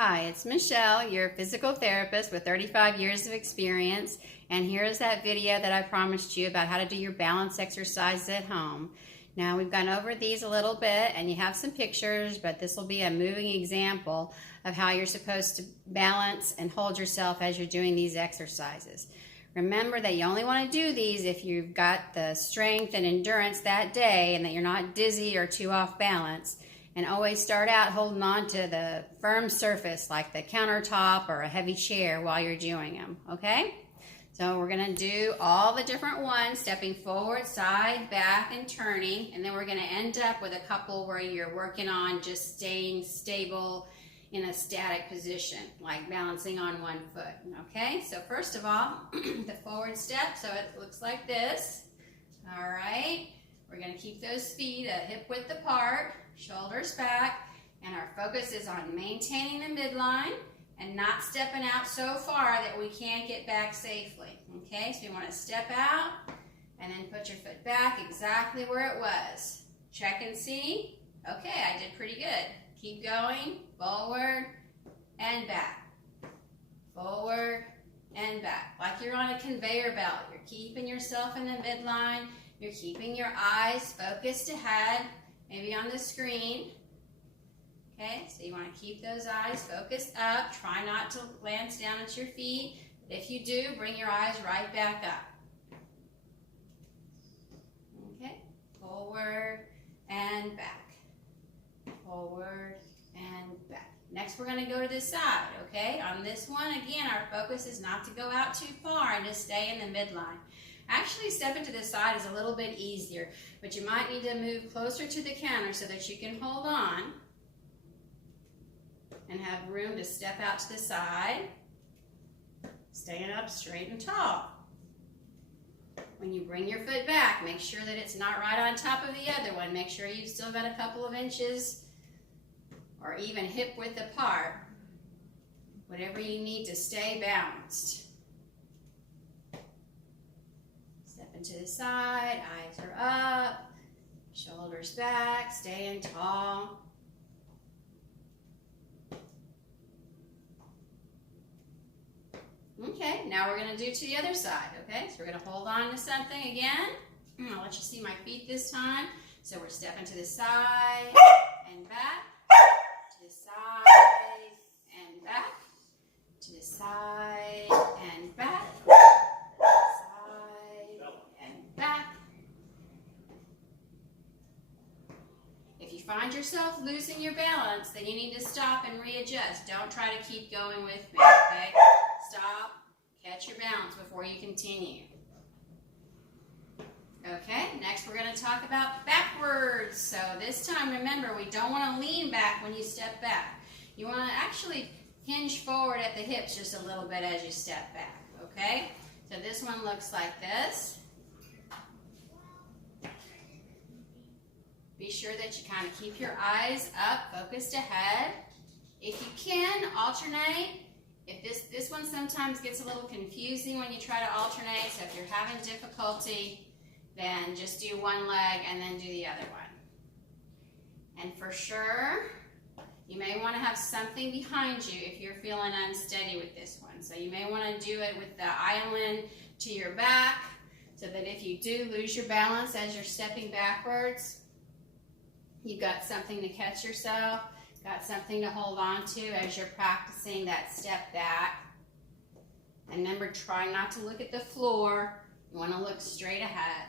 Hi, it's Michelle, your physical therapist with 35 years of experience, and here's that video that I promised you about how to do your balance exercises at home. Now, we've gone over these a little bit, and you have some pictures, but this will be a moving example of how you're supposed to balance and hold yourself as you're doing these exercises. Remember that you only want to do these if you've got the strength and endurance that day and that you're not dizzy or too off balance. And always start out holding on to the firm surface like the countertop or a heavy chair while you're doing them, okay? So we're going to do all the different ones, stepping forward, side, back, and turning. And then we're going to end up with a couple where you're working on just staying stable in a static position, like balancing on one foot, okay? So first of all, the forward step, so it looks like this, all right? We're going to keep those feet a hip width apart, shoulders back, and our focus is on maintaining the midline and not stepping out so far that we can't get back safely, okay? So you want to step out and then put your foot back exactly where it was. Check and see. Okay, I did pretty good. Keep going, forward and back, forward and back, like you're on a conveyor belt. You're keeping yourself in the midline. You're keeping your eyes focused ahead, maybe on the screen. Okay, so you want to keep those eyes focused up. Try not to glance down at your feet. If you do, bring your eyes right back up. Okay, forward and back. Forward and back. Next, we're going to go to this side, okay? On this one, again, our focus is not to go out too far and just stay in the midline. Actually, stepping to the side is a little bit easier, but you might need to move closer to the counter so that you can hold on and have room to step out to the side, staying up straight and tall. When you bring your foot back, make sure that it's not right on top of the other one. Make sure you've still got a couple of inches or even hip width apart, whatever you need to stay balanced. Stepping to the side, eyes are up, shoulders back, staying tall. Okay, now we're going to do to the other side, okay? So we're going to hold on to something again. I'll let you see my feet this time. So we're stepping to the side and back, to the side and back, to the side and back, side and back. If you find yourself losing your balance, then you need to stop and readjust. Don't try to keep going with me, okay? Stop, catch your balance before you continue. Okay, next we're going to talk about backwards. So this time, remember, we don't want to lean back when you step back. You want to actually hinge forward at the hips just a little bit as you step back, okay? So this one looks like this. Be sure that you kind of keep your eyes up, focused ahead. If you can, alternate. If this one sometimes gets a little confusing when you try to alternate, so if you're having difficulty, then just do one leg and then do the other one. And for sure, you may want to have something behind you if you're feeling unsteady with this one. So you may want to do it with the island to your back, so that if you do lose your balance as you're stepping backwards, you've got something to catch yourself. Got something to hold on to as you're practicing that step back. And remember, try not to look at the floor. You want to look straight ahead.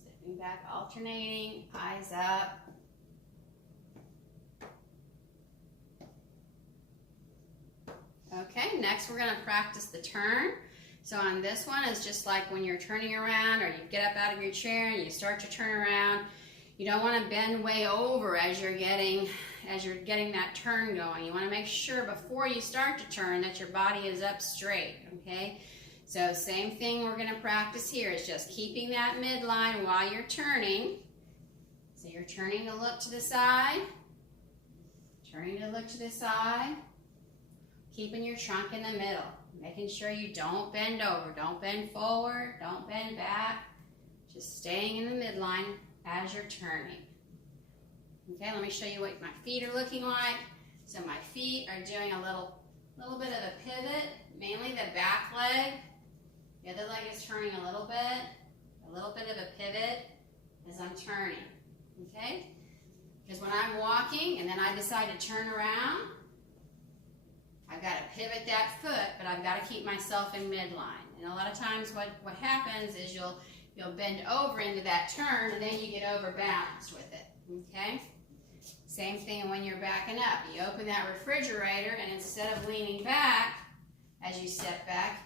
Stepping back, alternating, eyes up. Okay, next we're going to practice the turn. So on this one, it's just like when you're turning around or you get up out of your chair and you start to turn around. You don't want to bend way over as you're getting that turn going. You want to make sure before you start to turn that your body is up straight, okay? So same thing we're going to practice here is just keeping that midline while you're turning. So you're turning to look to the side, turning to look to the side, keeping your trunk in the middle, making sure you don't bend over, don't bend forward, don't bend back, just staying in the midline as you're turning. Okay, let me show you what my feet are looking like. So my feet are doing a little bit of a pivot, mainly the back leg. The other leg is turning a little bit of a pivot as I'm turning, okay? Because when I'm walking and then I decide to turn around, I've got to pivot that foot, but I've got to keep myself in midline. And a lot of times what happens is you'll bend over into that turn and then you get overbalanced with it, okay? Same thing when you're backing up. You open that refrigerator and instead of leaning back as you step back,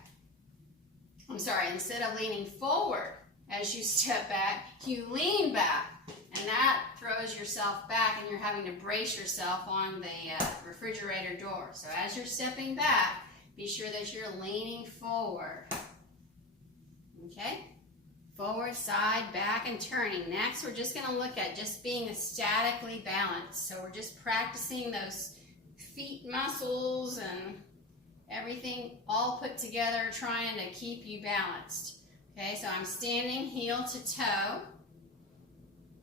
instead of leaning forward as you step back, you lean back. And that throws yourself back and you're having to brace yourself on the refrigerator door. So as you're stepping back, be sure that you're leaning forward. Okay? Forward, side, back, and turning. Next, we're just going to look at just being statically balanced. So we're just practicing those feet muscles and everything all put together, trying to keep you balanced. Okay, so I'm standing heel to toe.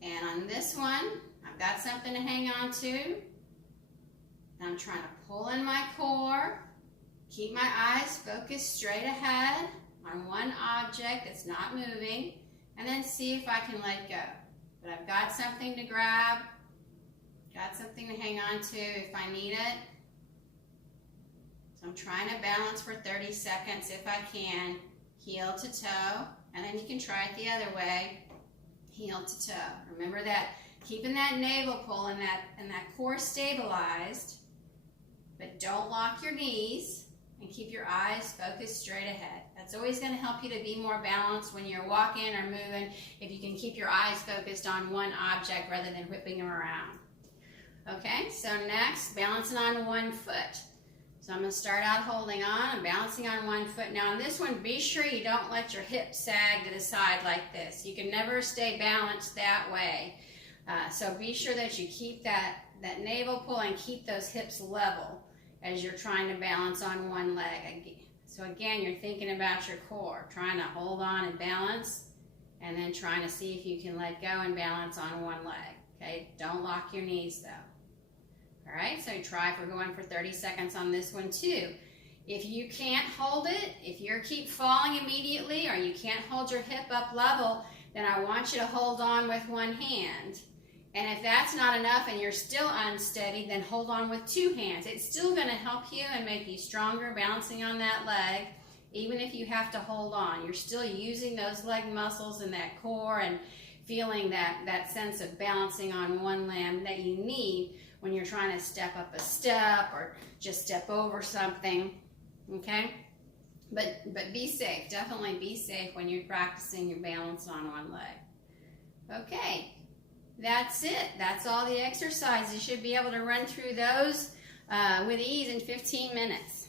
And on this one, I've got something to hang on to. And I'm trying to pull in my core. Keep my eyes focused straight ahead on one object that's not moving, and then see if I can let go. But I've got something to grab, got something to hang on to if I need it. So I'm trying to balance for 30 seconds if I can, heel to toe, and then you can try it the other way, heel to toe. Remember that, keeping that navel pull and that core stabilized, but don't lock your knees. And keep your eyes focused straight ahead. That's always going to help you to be more balanced when you're walking or moving, if you can keep your eyes focused on one object rather than whipping them around. Okay, so next, balancing on one foot. So I'm going to start out holding on. I'm balancing on one foot. Now on this one, be sure you don't let your hips sag to the side like this. You can never stay balanced that way. So be sure that you keep that navel pull and keep those hips level as you're trying to balance on one leg. So again, you're thinking about your core, trying to hold on and balance, and then trying to see if you can let go and balance on one leg. Okay, don't lock your knees though. All right, so try for going for 30 seconds on this one too. If you can't hold it, if you keep falling immediately or you can't hold your hip up level, then I want you to hold on with one hand. And if that's not enough and you're still unsteady, then hold on with two hands. It's still going to help you and make you stronger balancing on that leg, even if you have to hold on. You're still using those leg muscles and that core and feeling that sense of balancing on one limb that you need when you're trying to step up a step or just step over something, okay? But be safe. Definitely be safe when you're practicing your balance on one leg. Okay. That's it. That's all the exercises. You should be able to run through those with ease in 15 minutes.